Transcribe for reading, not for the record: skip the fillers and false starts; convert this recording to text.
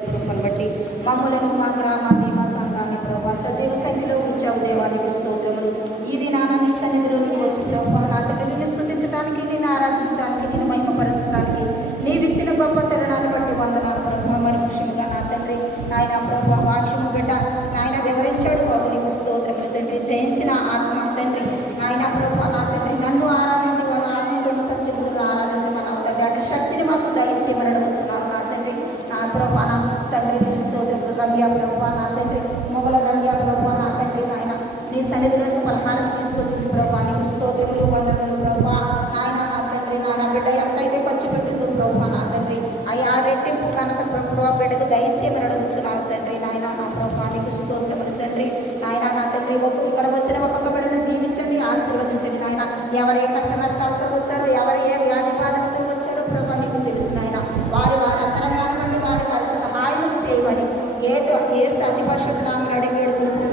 కృపను బట్టి మమ్మలను మా గ్రామాన్ని మా సంఘాన్ని ప్రభావ సజీవ సన్నిధిలో ఉంచావు దేవానికి స్తోత్రములు. ఈ దినాన నీ సన్నిధిలో నువ్వు వచ్చి ప్రభావ నా తండ్రి నిన్ను స్తుతించడానికి, నిన్ను ఆరాధించడానికి, నిన్ను మహిమపరచడానికి నీవిచ్చిన గొప్ప తరుణాన్ని బట్టి వందనాలు ప్రభావ. మరి ముఖ్యంగా నా తండ్రి నాయన ప్రభావ వాక్యము బిడ్డ నాయన వివరించాడు బాబు, నీకు స్తోత్రములు తండ్రి. జయించిన ఆత్మ తండ్రి నాయన ప్రభావ నా తండ్రి నన్ను ఆరాధించి వారు ఆత్మతో సత్యముతో ఆరాధించమన్నావు తండ్రి. అటు శక్తిని మాకు దయచేయమని వచ్చున్నాను నా తండ్రి. నా ప్రభా నా తండ్రి నీకు స్తోత్రములు. రమ్య ప్రభా నా తండ్రి మొగల రమ్య ప్రభా నా తండ్రి నాయన నీ సన్నిధిలో పలహారం తీసుకొచ్చింది ప్రభా, నీకు స్తోత్రములు వందనములు ప్రభా. నాయన నా తండ్రి నా బిడ్డ ఎంత అయితే ఖర్చు పెట్టిందో ప్రభా నా తండ్రి అయ్యా రెట్టింపు కనుక ప్రభా బిడ్డకు దయచేయమని అడుగుచున్నాను తండ్రి. నాయన నా ప్రభా నీకు స్తోత్రములు తండ్రి. నాయన నా తండ్రి ఇక్కడ వచ్చిన ఒక్కొక్క బిడ్డను దీవించండి, ఆశీర్వదించండి నాయన. ఎవరు ఏ కష్ట నష్టాలతో వచ్చారో, ఎవరు ఏ వ్యాధి బాధలతో వచ్చారో ప్రభా నీకు తెలుసు నాయన. వారి అంతరంగాన్ని బట్టి వారికి సహాయం చేయమని ఏ అతి పరిశుద్ధ నామములో అడిగి వేడుకుంటున్నాను